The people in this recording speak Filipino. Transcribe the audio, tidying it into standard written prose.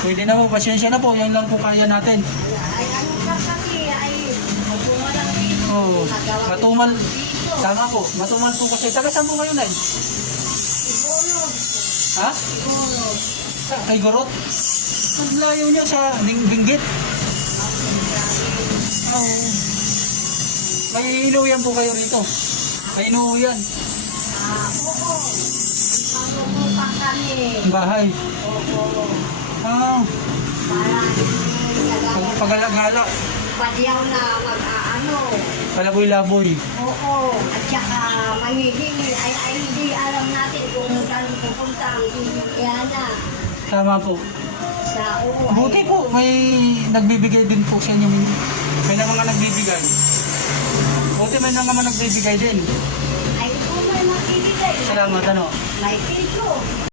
Pwede na po, pasensya na po. Yan lang po kaya natin. Ay, ano ka kami, ay, magbunga lang dito. Oo. Nagawa Matumal. dito. Tama po. Matumal po kasi. Taga saan po kayo, Nay? Siguro, Ha? siguro. Kay Gorot? Ang layo niya sa Binggit. Oo. May inuwian po kayo rito. May inuwian. Oo. Pagpupunta kami. Bahay. Oo. Ah, Para hindi nagawa. pagalagala. Padyaw na mag-aano. Palaboy-laboy. Oo. At saka mahihingi. Ay, hindi alam natin kung saan pupunta ang Indiana. Tama po. Sa oo. Buti po, may nagbibigay din po sa inyo. May na mga nagbibigay. Buti may na naman nagbibigay din. Ay, kung may makibigay. Salamat, ano. May piso.